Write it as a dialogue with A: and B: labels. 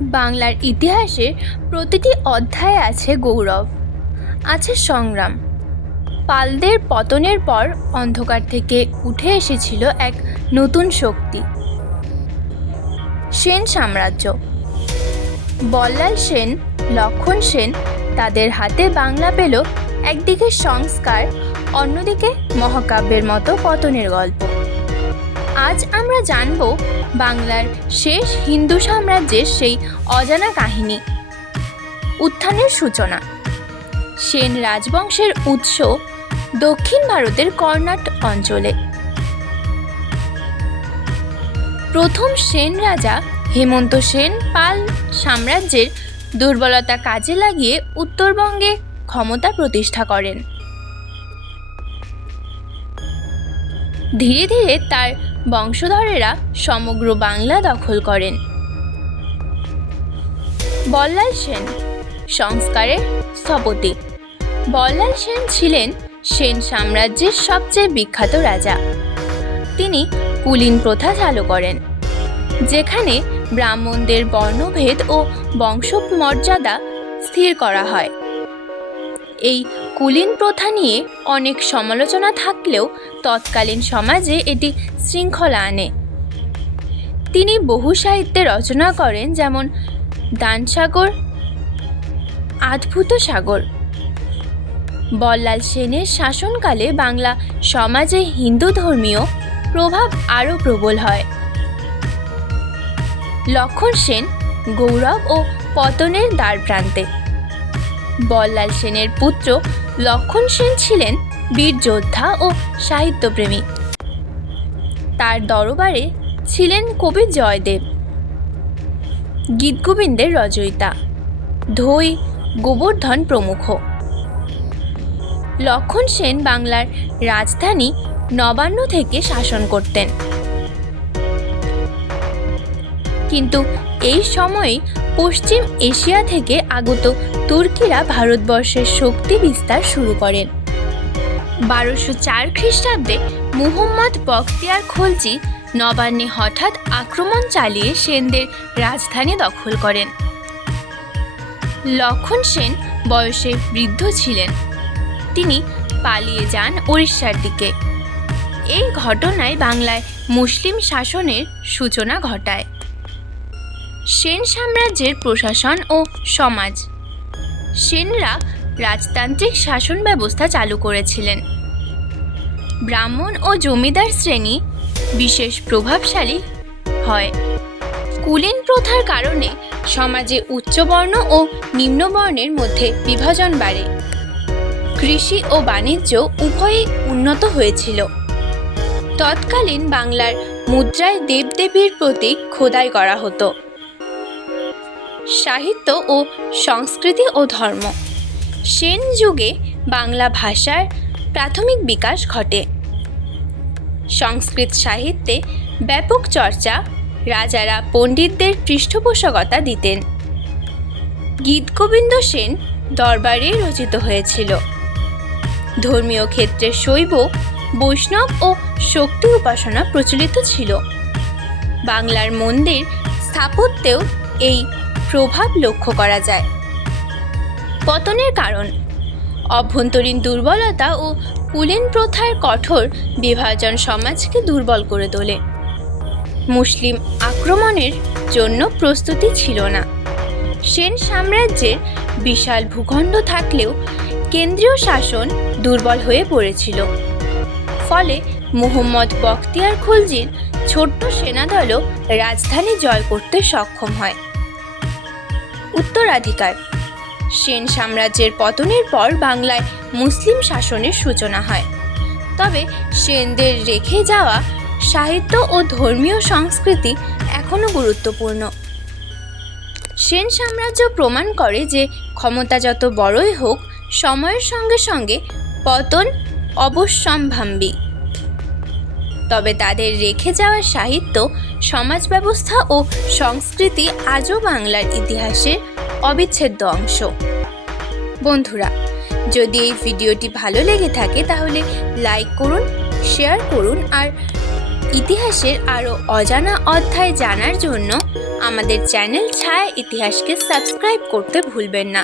A: বাংলার ইতিহাসের প্রতিটি অধ্যায়ে আছে গৌরব, আছে সংগ্রাম। পালদের পতনের পর অন্ধকার থেকে উঠে এসেছিল এক নতুন শক্তি, সেন সাম্রাজ্য। বল্লাল সেন, লক্ষণ সেন তাদের হাতে বাংলা পেল একদিকে সংস্কার, অন্যদিকে মহাকাব্যের মতো পতনের গল্প। আজ আমরা জানব বাংলার শেষ হিন্দু সাম্রাজ্যের সেই অজানা কাহিনী। উত্থানের সূচনা। সেন রাজবংশের উৎস দক্ষিণ ভারতের কর্ণাট অঞ্চলে। প্রথম সেন রাজা হেমন্ত সেন পাল সাম্রাজ্যের দুর্বলতা কাজে লাগিয়ে উত্তরবঙ্গে ক্ষমতা প্রতিষ্ঠা করেন। ধীরে ধীরে তার বংশধরেরা সমগ্র বাংলা দখল করেন। বল্লাল সেন, সংস্কারের স্থপতি। বল্লাল সেন ছিলেন সেন সাম্রাজ্যের সবচেয়ে বিখ্যাত রাজা। তিনি কুলীন প্রথা চালু করেন, যেখানে ব্রাহ্মণদের বর্ণভেদ ও বংশমর্যাদা স্থির করা হয়। এই কুলীন প্রথা নিয়ে অনেক সমালোচনা থাকলেও তৎকালীন সমাজে এটি শৃঙ্খলা আনে। তিনি বহু সাহিত্যে রচনা করেন যেমন দানসাগর আদ্ভুত সাগর বল্লাল সেনের শাসনকালে বাংলা সমাজে হিন্দু ধর্মীয় প্রভাব আরও প্রবল হয়। লক্ষণ সেন গৌরব ও পতনের দ্বারপ্রান্তে বল্লাল সেনের পুত্র লক্ষণ সেন ছিলেন বীর যোদ্ধা ও সাহিত্যপ্রেমী। তার দরবারে ছিলেন কবি জয়দেব, গীতগোবিন্দের রচয়িতা, ধৈ গোবর্ধন প্রমুখ। লক্ষণ সেন বাংলার রাজধানী নবান্ন থেকে শাসন করতেন। কিন্তু এই সময়ে পশ্চিম এশিয়া থেকে আগত তুর্কিরা ভারতবর্ষের শক্তি বিস্তার শুরু করেন। বারোশো চার খ্রিস্টাব্দে মুহম্মদ বখতিয়ার খলজি নবান্নে হঠাৎ আক্রমণ চালিয়ে সেনদের রাজধানী দখল করেন। লক্ষণ সেন বয়সে বৃদ্ধ ছিলেন। তিনি পালিয়ে যান উড়িষ্যার দিকে। এই ঘটনায় বাংলায় মুসলিম শাসনের সূচনা ঘটায়। সেন সাম্রাজ্যের প্রশাসন ও সমাজ। সেনরা রাজতান্ত্রিক শাসন ব্যবস্থা চালু করেছিলেন। ব্রাহ্মণ ও জমিদার শ্রেণি বিশেষ প্রভাবশালী হয়। কুলীন প্রথার কারণে সমাজে উচ্চবর্ণ ও নিম্নবর্ণের মধ্যে বিভাজন বাড়ে। কৃষি ও বাণিজ্য উভয়ই উন্নত হয়েছিল। তৎকালীন বাংলার মুদ্রায় দেবদেবীর প্রতীক খোদাই করা হতো। সাহিত্য ও সংস্কৃতি ও ধর্ম। সেন যুগে বাংলা ভাষার প্রাথমিক বিকাশ ঘটে। সংস্কৃত সাহিত্যে ব্যাপক চর্চা রাজারা পণ্ডিতদের পৃষ্ঠপোষকতা দিতেন। গীতগোবিন্দ সেন দরবারে রচিত হয়েছিল। ধর্মীয় ক্ষেত্রে শৈব, বৈষ্ণব ও শক্তি উপাসনা প্রচলিত ছিল। বাংলার মন্দির স্থাপত্যেও এই প্রভাব লক্ষ্য করা যায়। পতনের কারণ, অভ্যন্তরীণ দুর্বলতা ও কুলীন প্রথার কঠোর বিভাজন সমাজকে দুর্বল করে তোলে। মুসলিম আক্রমণের জন্য প্রস্তুতি ছিল না। সেন সাম্রাজ্যের বিশাল ভূখণ্ড থাকলেও কেন্দ্রীয় শাসন দুর্বল হয়ে পড়েছিল। ফলে মুহম্মদ বখতিয়ার খুলজির ছোট্ট সেনাদলও রাজধানী জয় করতে সক্ষম হয়। উত্তরাধিকার। সেন সাম্রাজ্যের পতনের পর বাংলায় মুসলিম শাসনের সূচনা হয়। তবে সেনদের রেখে যাওয়া সাহিত্য ও ধর্মীয় সংস্কৃতি এখনও গুরুত্বপূর্ণ। সেন সাম্রাজ্য প্রমাণ করে যে ক্ষমতা যত বড়ই হোক, সময়ের সঙ্গে সঙ্গে পতন অবশ্যম্ভাবী। তবে তাদের রেখে যাওয়া সাহিত্য সমাজ ব্যবস্থা ও সংস্কৃতি আজও বাংলার ইতিহাসের অবিচ্ছেদ্য অংশ। বন্ধুরা, যদি এই ভিডিওটি ভালো লেগে থাকে তাহলে লাইক করুন, শেয়ার করুন আর ইতিহাসের আরও অজানা অধ্যায় জানার জন্য আমাদের চ্যানেল ছায়া ইতিহাসকে সাবস্ক্রাইব করতে ভুলবেন না।